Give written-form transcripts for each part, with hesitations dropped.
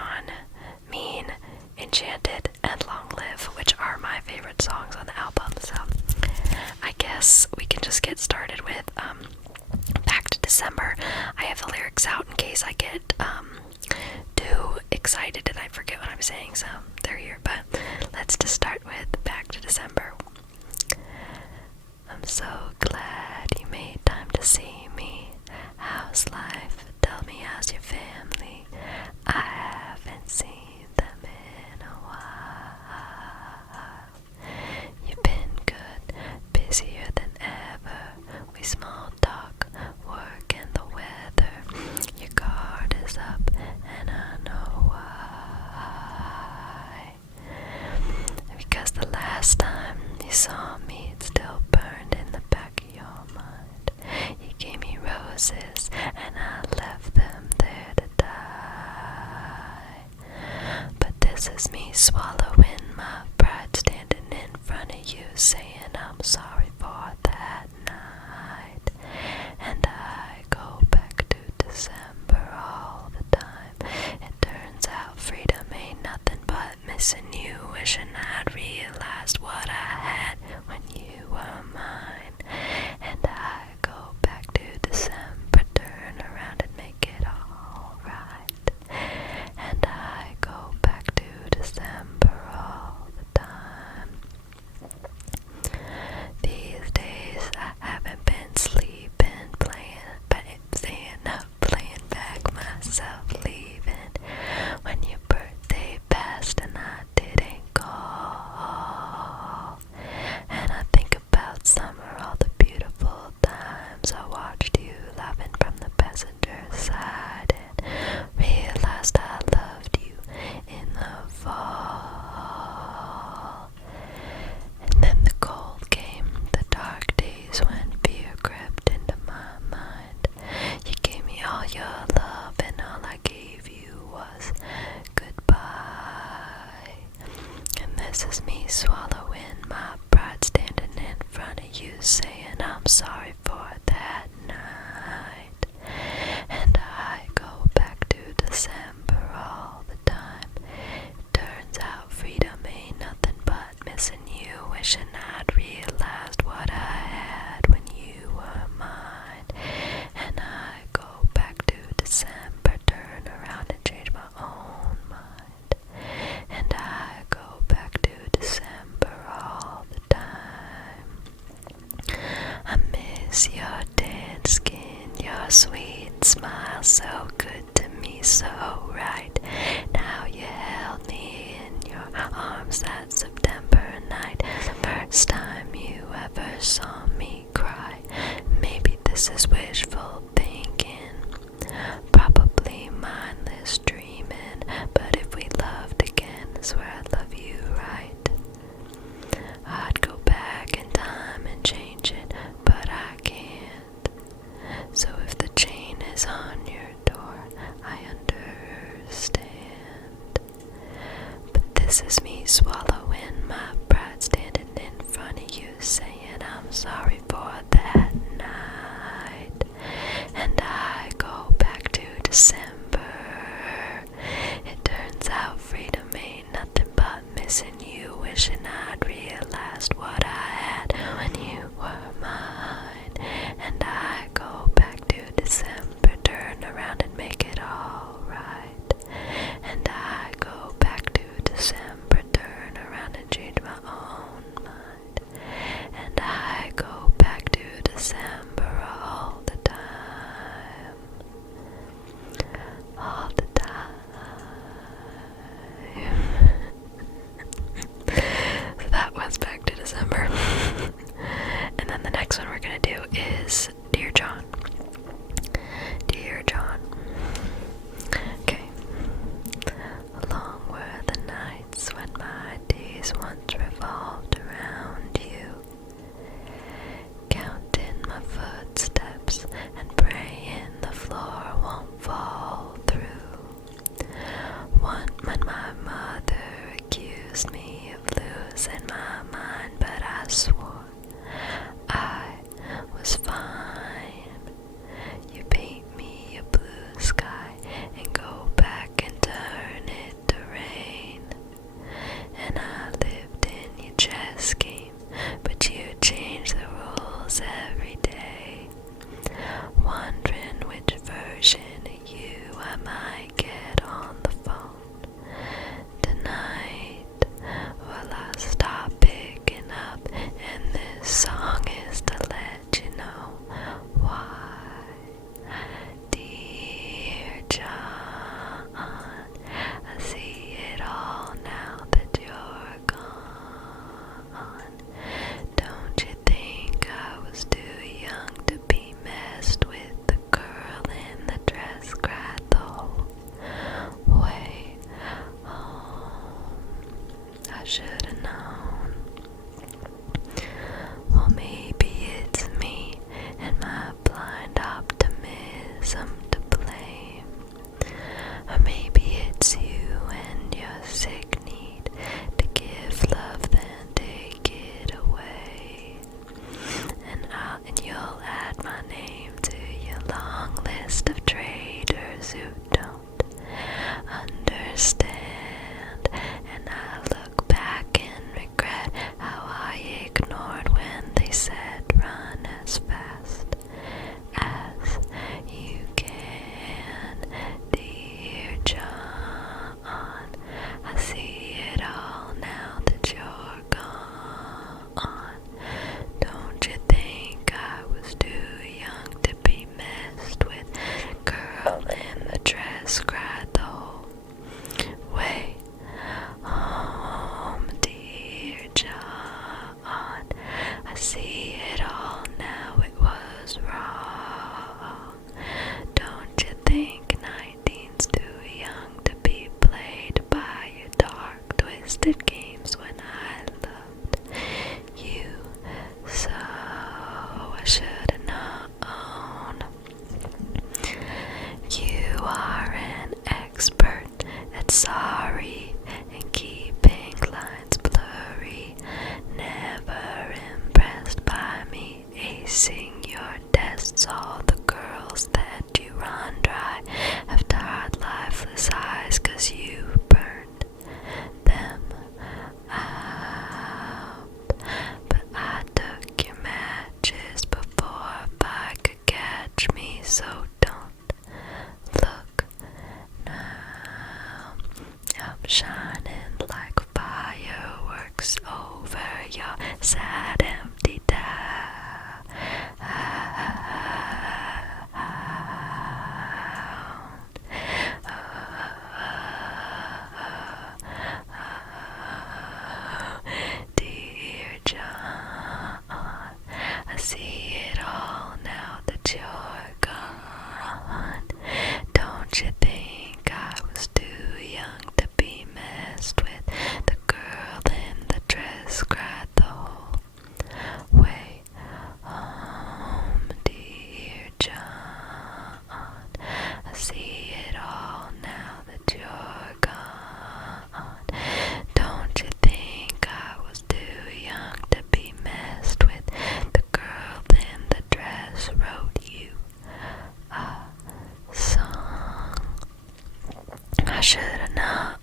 on, Mean, Enchanted, and Long Live, which are my favorite songs on the album. So I guess we can just get started with Back to December. I have the lyrics out in case I get too excited and I forget what I'm saying, so they're here. But let's just start with Back to December. I'm so glad you made time to see me. How's life? Tell me, how's your family? I haven't seen them in a while. You've been good, busier than ever. We small talk, work and the weather. Your guard is up and I know why. Because the last time you saw me, it still burned in the back of your mind. You gave me roses and I left them there to die. But this is me swallowing my pride, standing in front of you, saying I'm sorry for that night. And I go back to December all the time. It turns out freedom ain't nothing but missing you, wishing I'd realized what I had when you were mine. And I go back to December, turn around and make it alright. And I go back to December all the time. These days I haven't been sleeping, staying up, playing back myself, leaving when your birthday passed and I didn't call. And I think about summer, all the beautiful times I watched you laughing from the passenger side, and realized I loved you in the fall. And then the cold came, the dark days when fear crept into my mind. You gave me all your love and all I gave you was goodbye. And this is me swallowing my pride, standing in front of you, saying I'm sorry for that night. And I go back to December all the time. It turns out freedom ain't nothing but missing you, wishing I'd realized what I had when you were mine. And I go back to December, turn around and change my own mind. And I go back to December all the time. I miss your tan skin, your sweet smile, so good to me, so right. Now you held me in your arms that September night, the first time you ever saw me cry. Maybe this is wishful thinking, probably mindless dreaming, but if we loved again, I swear I'd love you right. I'd go back in time and change it, but I can't. So if the chain is on your door, I understand. But this is me swallowing my pride, standing in front of you, saying I'm sorry for that night. And I go back to December. It turns out freedom ain't nothing but missing you, wishing I'd realized what I had when you were mine. And I go back to December, turn around and make it alright. And I go back to December, turn shining like fireworks over your sad empty town. Dear John, I see it all now that you're gone. Don't you think I was too young to be messed with? The girl in the dress cried the whole way home. Dear John, I see it all now that you're gone. Don't you think I was too young to be messed with? The girl in the dress wrote you a song. I should've known.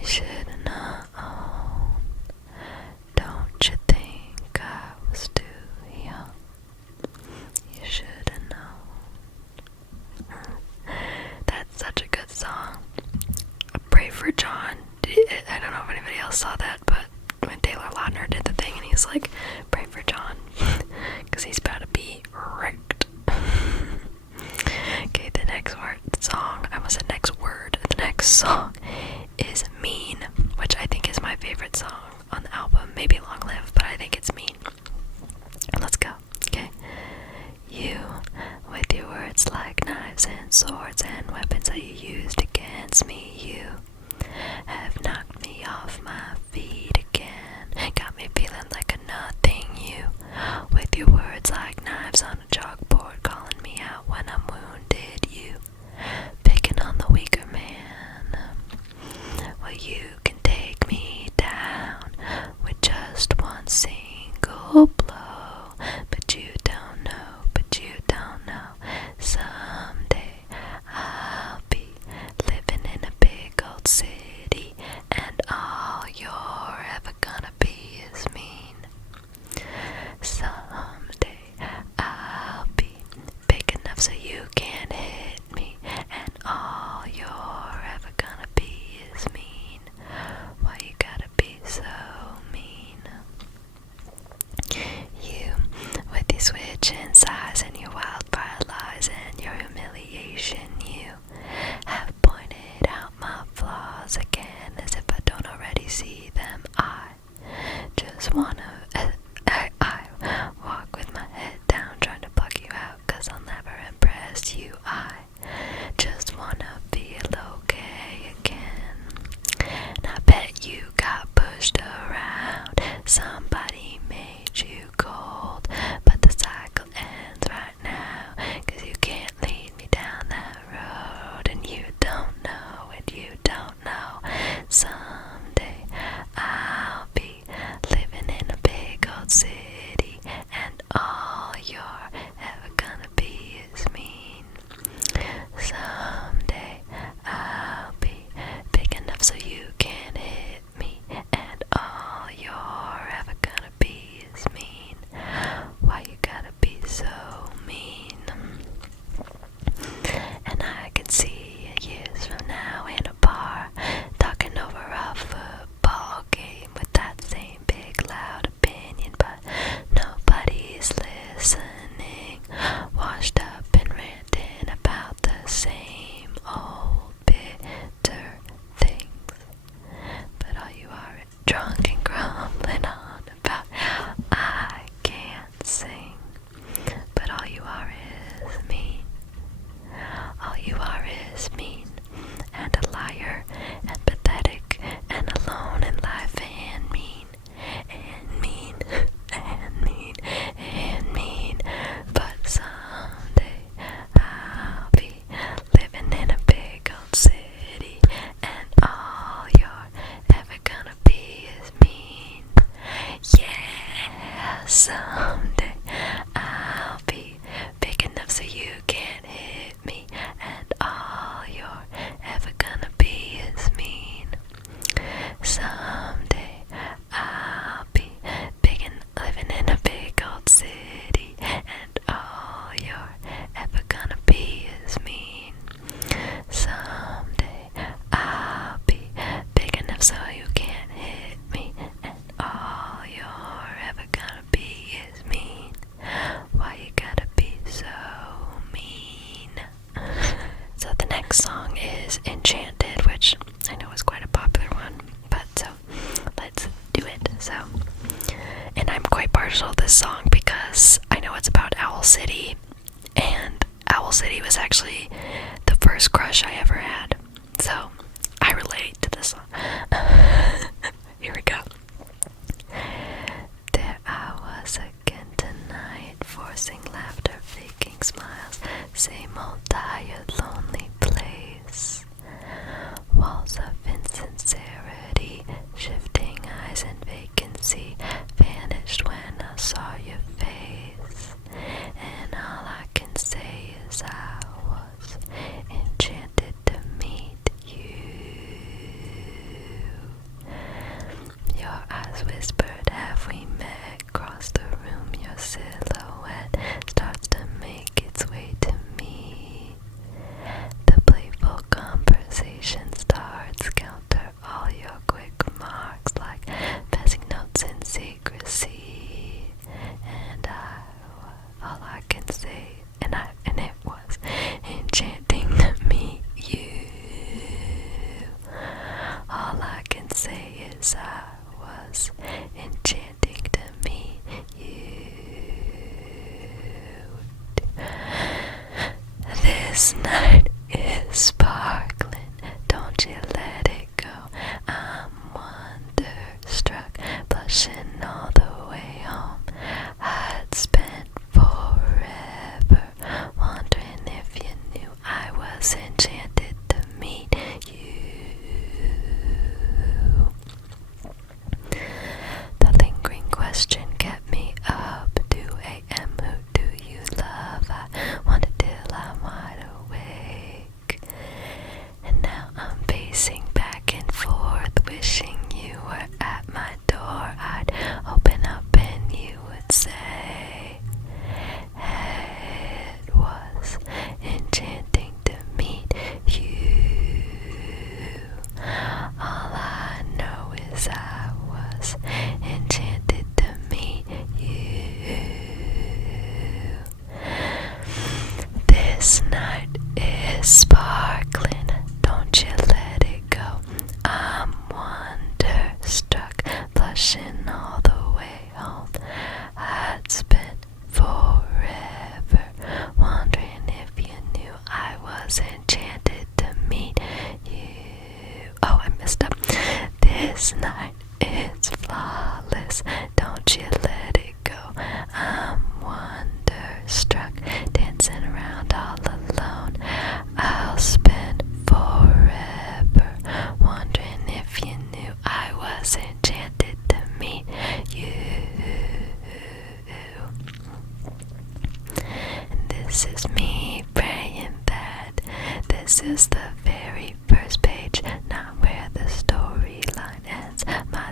You should've known. Don't you think I was too young? You should've known. That's such a good song. Pray for John. I don't know if anybody else saw that, but when Taylor Lautner did the thing and he's like, pray for John, because he's about to be wrecked. Okay, the next song is Mean, which I think is my favorite song on the album. Maybe Long Live, but I think it's Mean. Let's go. Okay. You, with your words like knives and swords and weapons that you used against me, you have knocked me off my feet again. Got me feeling like a nothing. You, with your words like knives on a chalkboard, calling me out when I'm wounded. You, picking on the weaker man. Well, you can take me down with just one single blow. But you don't know. Someday I'll be living in a big old city, and all you're ever gonna be is mean. Someday is Enchanted, which I know is quite a popular one, but so let's do it. So, and I'm quite partial to this song because I know it's about Owl City, and Owl City was actually the first crush I ever had, so I relate to this song. Here we go. There I was again tonight, forcing laughter, faking smiles, same old tired, lonely place. Walls of insincerity, shifting eyes and vacancy, vanished when I saw your face. And all I can say is I was enchanted to meet you. Your eyes whispered, have we met? Across the room, your silhouette starts to make its way to me. The playful conversation starts, counter all your quick remarks like passing notes in secrecy. And all I can say, and it was enchanting to meet you. All I can say is I was enchanting to meet you. This night is sparkling, don't you let it go. I'm wonderstruck, blushing all the way home. I'd spent forever wondering if you knew I was enchanted to meet you. The lingering question kept me up. 2 a.m. Who do you love? I wondered till I'm wide awake. And now I'm pacing back and forth, wishing you were at my door. I'd open up and you would say, it was enchanting to meet you. All I know is I was enchanted to meet you. This night is sparkling, don't you let it go. I'm wonderstruck, blushing all the way home. I'd spent forever wondering if you knew I was enchanted to meet you. Oh, I messed up. This night is flawless, don't you let it go. I'm wonderstruck, dancing around all alone. I'll spend forever wondering if you knew I was enchanted to meet you. And this is me praying that this is the very first page, not where the storyline ends. My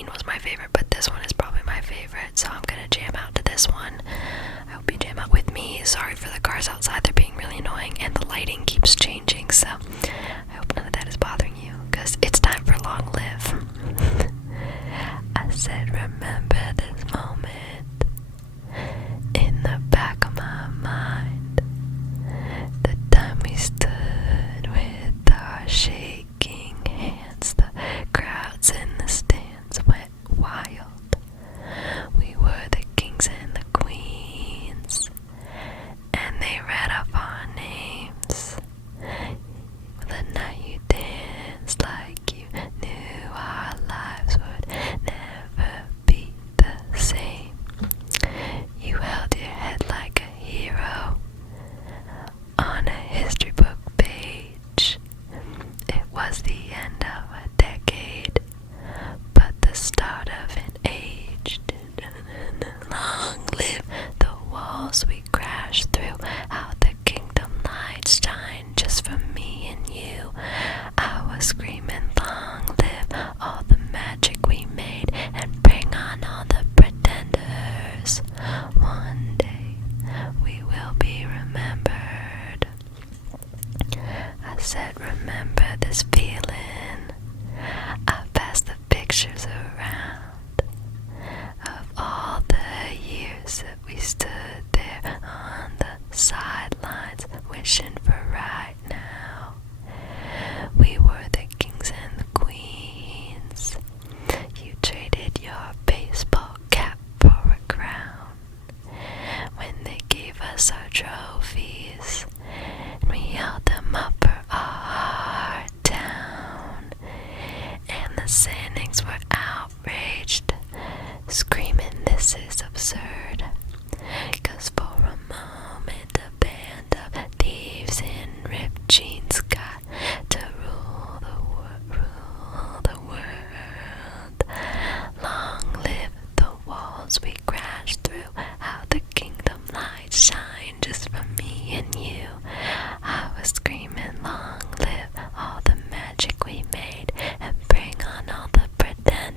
Queen was my favorite, but this one is probably my favorite, so I'm gonna jam out to this one. I hope you jam out with me. Sorry for the cars outside, they're being really annoying, and the lighting keeps changing, so I hope none of that is bothering you, because it's time for Long Live. I said, remember this moment in the back of my mind, the time we stood with our shaking hands, the crowds in the stands went wild. We were the kings and the queens, and they read off our names. The night you danced like you knew our lives would never be the same. You held your head like a hero on a history book page. It was the end of a decade, but the start of an age. Long live the walls we crashed through, how the kingdom lights shine just for me and you. I was screaming, long live all the magic we made, and bring on all the pretenders. One day we will be remembered. I said, remember this feeling. I passed the pictures around of all the years that we stood there on the sidelines, wishing for right now. We were the kings and the queens. You traded your baseball cap for a crown when they gave us our trophies, and we held them up for our town. And the Sannings were outraged, screaming, this is absurd. 'Cause for a moment a band of thieves in ripped jeans got to rule the world. Long live the walls we crashed through, how the kingdom lights shine just for me and you. I was screaming, long live all the magic we made, and bring on all the pretenders.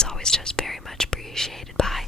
is always just very much appreciated. Bye.